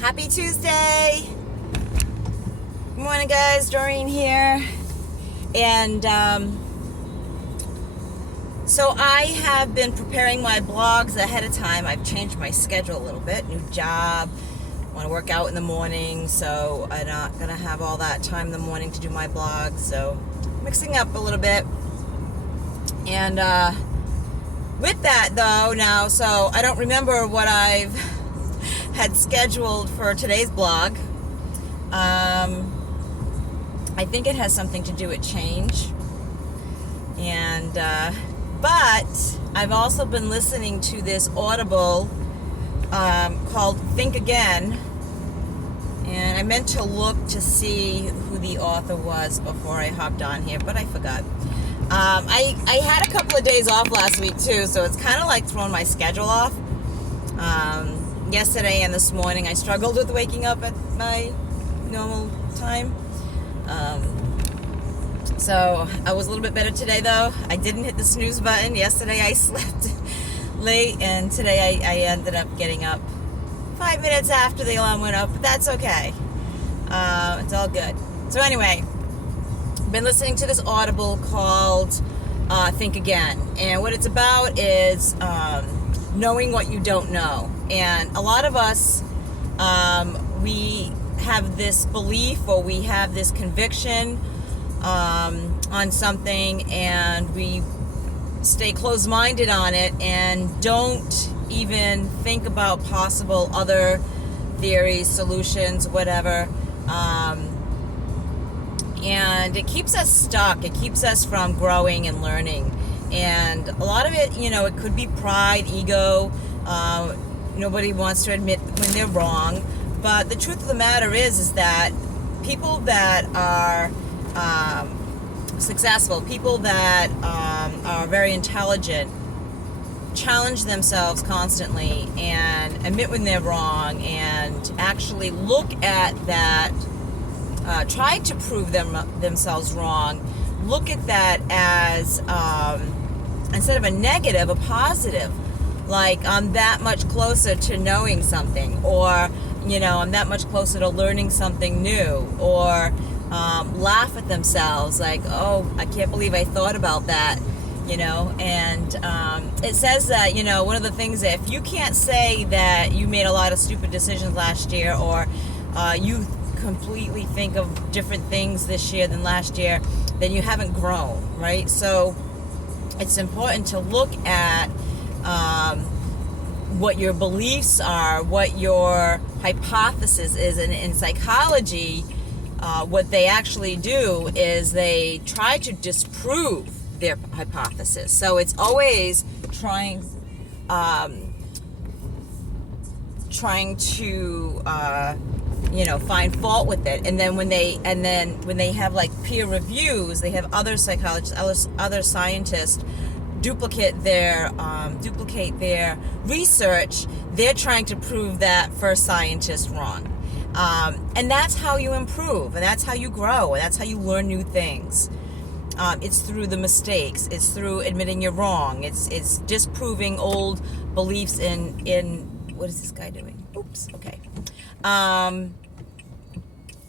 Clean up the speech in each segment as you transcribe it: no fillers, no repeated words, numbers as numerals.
Happy Tuesday! Good morning, guys. Doreen here. And so I have been preparing my blogs ahead of time. I've changed my schedule a little bit. New job. Want to work out in the morning, so I'm not going to have all that time in the morning to do my blogs. So mixing up a little bit. And with that, though, now, so I don't remember what I've had scheduled for today's blog. I think it has something to do with change. And but I've also been listening to this Audible called Think Again. And I meant to look to see who the author was before I hopped on here, but I forgot. I had a couple of days off last week too, so it's kind of like throwing my schedule off. Yesterday and this morning I struggled with waking up at my normal time. So I was a little bit better today though. I didn't hit the snooze button. Yesterday I slept late, and today I ended up getting up 5 minutes after the alarm went up, but that's okay. It's all good. So anyway, I've been listening to this Audible called Think Again, and what it's about is knowing what you don't know. And a lot of us, we have this belief, or we have this conviction on something, and we stay closed-minded on it and don't even think about possible other theories, solutions, whatever. And it keeps us stuck. It keeps us from growing and learning. And a lot of it, it could be pride, ego. Nobody wants to admit when they're wrong. But the truth of the matter is that people that are successful, people that are very intelligent, challenge themselves constantly and admit when they're wrong, and actually look at that, try to prove themselves wrong, look at that as, instead of a negative, a positive. Like, I'm that much closer to knowing something, or, I'm that much closer to learning something new, or laugh at themselves, like, oh, I can't believe I thought about that, and it says that, one of the things that if you can't say that you made a lot of stupid decisions last year, or you completely think of different things this year than last year, then you haven't grown, right? So it's important to look at what your beliefs are, what your hypothesis is. And in psychology, what they actually do is they try to disprove their hypothesis. So it's always trying to find fault with it. And then when they have like peer reviews, they have other psychologists, other scientists duplicate their research. They're trying to prove that first scientist wrong. And that's how you improve, and that's how you grow, and that's how you learn new things. It's through the mistakes. It's through admitting you're wrong. It's disproving old beliefs in what is this guy doing? Oops. Okay.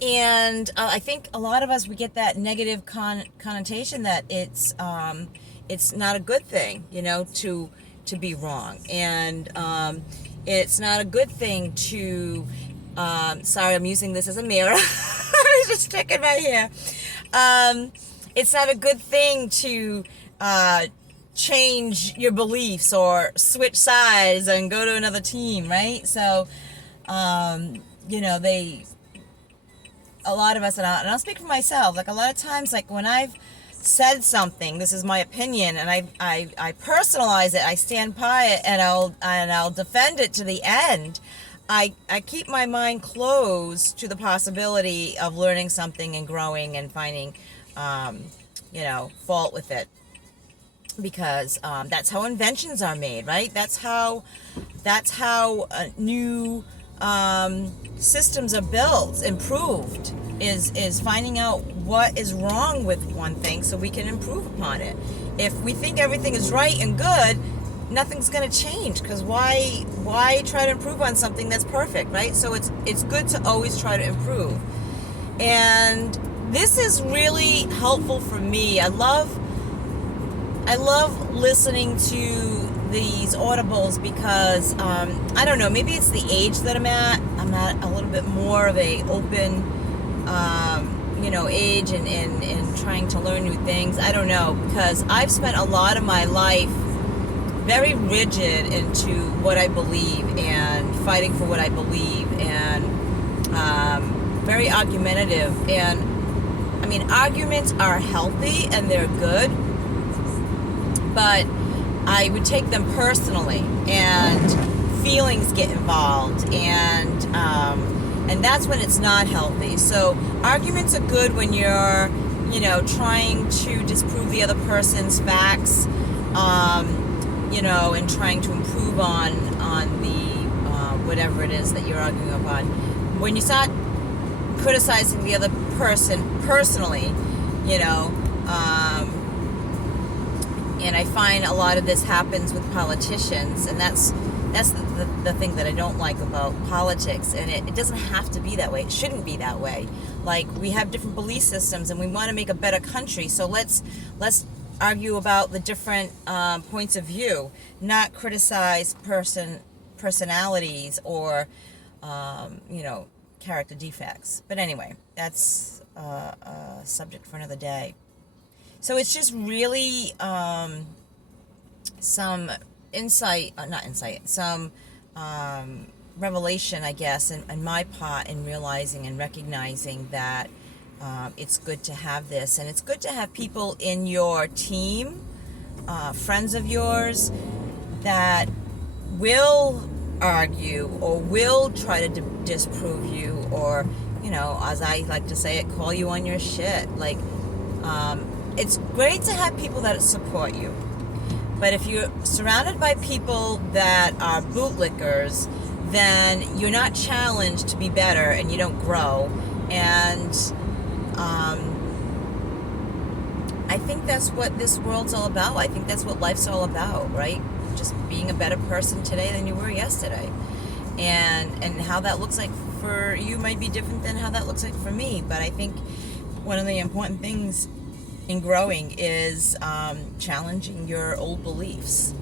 And I think a lot of us, we get that negative connotation that it's not a good thing, to be wrong, and it's not a good thing to. Sorry, I'm using this as a mirror. I was just checking my hair. It's not a good thing to change your beliefs or switch sides and go to another team, right? So, a lot of us, and I'll speak for myself, like a lot of times, like when I've said something, this is my opinion, and I personalize it, I stand by it, and I'll defend it to the end. I keep my mind closed to the possibility of learning something and growing and finding, fault with it, because that's how inventions are made, right? That's how new systems are built, improved, is finding out what is wrong with one thing so we can improve upon it. If we think everything is right and good, nothing's going to change, because why try to improve on something that's perfect, right? So it's good to always try to improve. And this is really helpful for me. I love listening to these audibles because I don't know, maybe it's the age that I'm at a little bit more of a open age and trying to learn new things. I don't know, because I've spent a lot of my life very rigid into what I believe and fighting for what I believe, and very argumentative. And I mean, arguments are healthy and they're good, but I would take them personally, and feelings get involved, and that's when it's not healthy. So arguments are good when you're, trying to disprove the other person's facts, and trying to improve on the whatever it is that you're arguing upon. When you start criticizing the other person personally, and I find a lot of this happens with politicians, and that's the thing that I don't like about politics. And it doesn't have to be that way. It shouldn't be that way. Like, we have different belief systems, and we want to make a better country. So let's argue about the different points of view, not criticize personalities or character defects. But anyway, that's a subject for another day. So it's just really some some revelation, I guess, in my part, in realizing and recognizing that it's good to have this, and it's good to have people in your team, friends of yours, that will argue or will try to disprove you, or, as I like to say it, call you on your shit. Like, it's great to have people that support you. But if you're surrounded by people that are bootlickers, then you're not challenged to be better, and you don't grow. And I think that's what this world's all about. I think that's what life's all about, right? Just being a better person today than you were yesterday. And how that looks like for you might be different than how that looks like for me. But I think one of the important things in growing is challenging your old beliefs.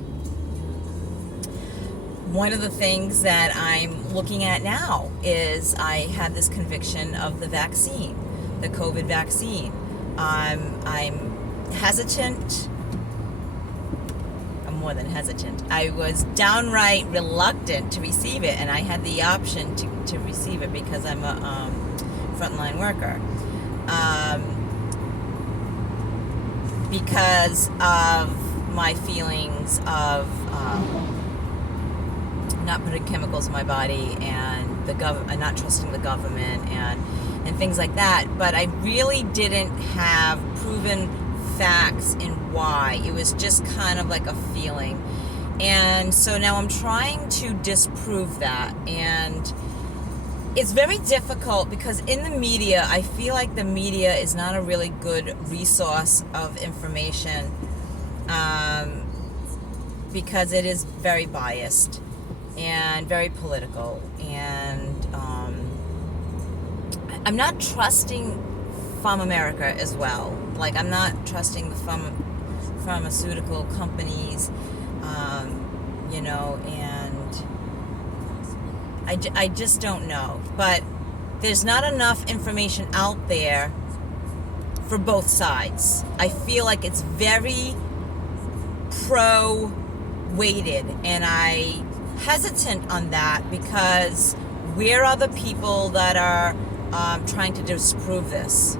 One of the things that I'm looking at now is I had this conviction of the vaccine, the COVID vaccine. I'm hesitant. I'm more than hesitant. I was downright reluctant to receive it, and I had the option to receive it because I'm a frontline worker. Because of my feelings of not putting chemicals in my body, and not trusting the government, and things like that. But I really didn't have proven facts in why. It was just kind of like a feeling. And so now I'm trying to disprove that. And it's very difficult because in the media, I feel like the media is not a really good resource of information, because it is very biased and very political. And I'm not trusting Farm America as well. Like, I'm not trusting the pharmaceutical companies, and I just don't know. But there's not enough information out there for both sides. I feel like it's very pro-weighted, and I hesitant on that, because where are the people that are trying to disprove this?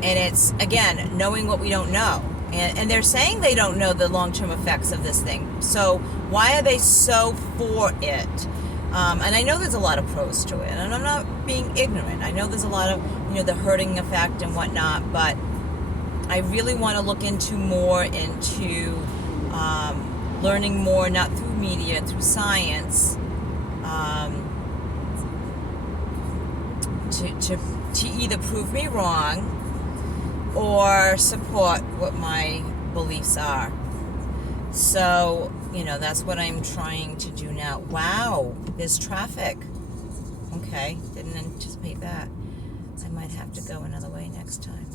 And it's, again, knowing what we don't know. And they're saying they don't know the long-term effects of this thing. So why are they so for it? And I know there's a lot of pros to it, and I'm not being ignorant. I know there's a lot of, the herding effect and whatnot, but I really want to look into learning more, not through media, through science, to either prove me wrong or support what my beliefs are. So, that's what I'm trying to do now. Wow, there's traffic. Okay, didn't anticipate that. I might have to go another way next time.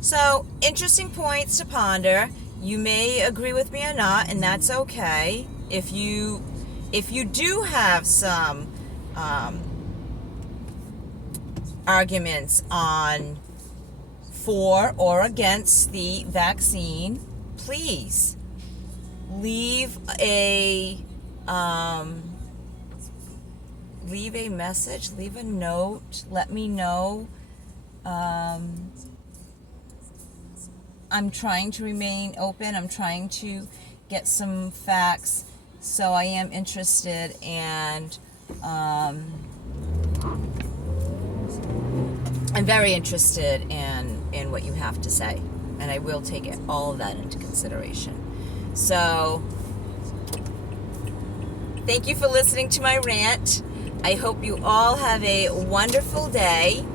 So, interesting points to ponder. You may agree with me or not, and that's okay. If you do have some arguments on for or against the vaccine, please leave a message, leave a note, let me know. I'm trying to remain open. I'm trying to get some facts, so I am interested, and I'm very interested in what you have to say, and I will take all of that into consideration. So, thank you for listening to my rant. I hope you all have a wonderful day.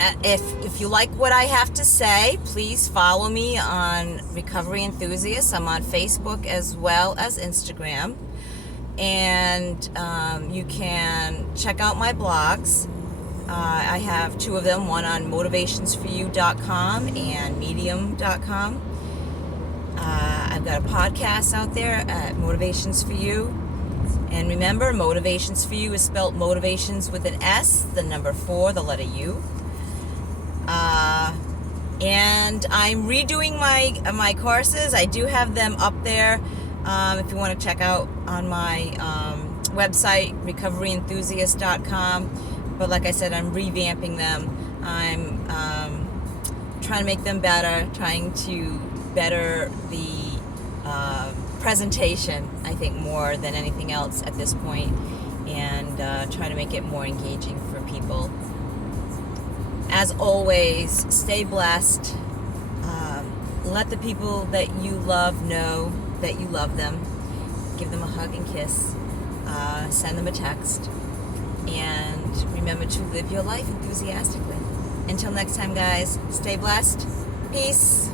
If you like what I have to say, please follow me on Recovery Enthusiasts. I'm on Facebook as well as Instagram. And you can check out my blogs. I have two of them, one on motivationsforyou.com and medium.com. I've got a podcast out there at Motivations for You. And remember, Motivations for You is spelled motivations with an S, the number 4, the letter U. And I'm redoing my courses. I do have them up there if you want to check out on my website, recoveryenthusiast.com. But like I said, I'm revamping them. I'm trying to make them better, trying to better the presentation, I think, more than anything else at this point, and try to make it more engaging for people. As always, stay blessed. Let the people that you love know that you love them. Give them a hug and kiss. Send them a text. And remember to live your life enthusiastically. Until next time, guys, stay blessed. Peace.